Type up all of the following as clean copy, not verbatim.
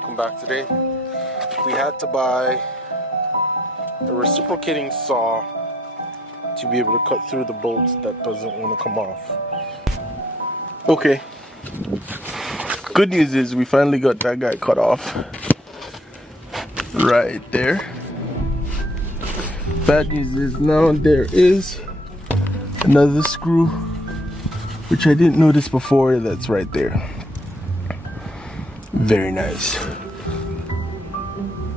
Welcome back. Today we had to buy a reciprocating saw to be able to cut through the bolts that doesn't want to come off. Okay, good news is we finally got that guy cut off right there. Bad news is now there is another screw which I didn't notice before, that's right there. Very nice.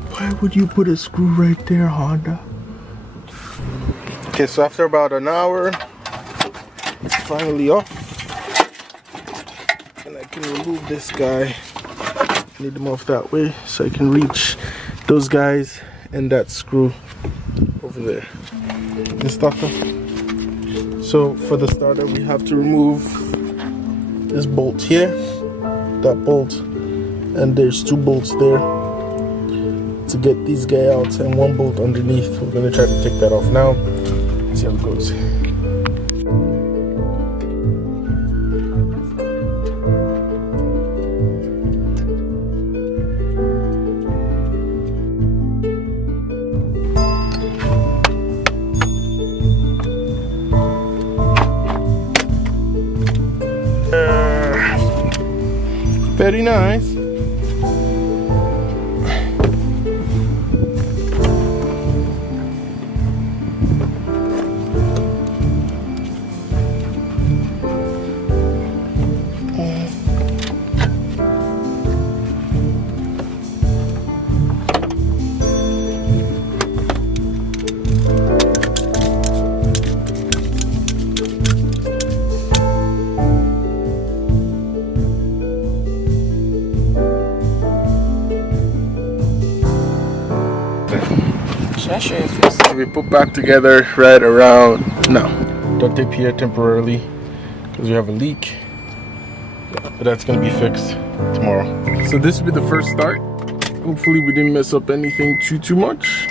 Why would you put a screw right there, Honda? Okay, so after about an hour, it's finally off. And I can remove this guy. Need them off that way so I can reach those guys and that screw over there. This starter. So for the starter, we have to remove this bolt here, that bolt, and there's two bolts there to get these guys out, and one bolt underneath. We're gonna try to take that off now. See how it goes. Very nice. We put back together right around now. Duct tape here temporarily because we have a leak, but that's gonna be fixed tomorrow. So this will be the first start. Hopefully we didn't mess up anything too much.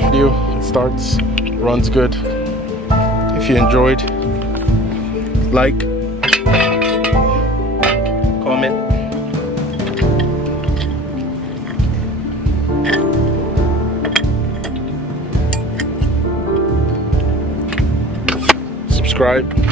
Video, it starts, runs good. If you enjoyed, like, comment. Subscribe.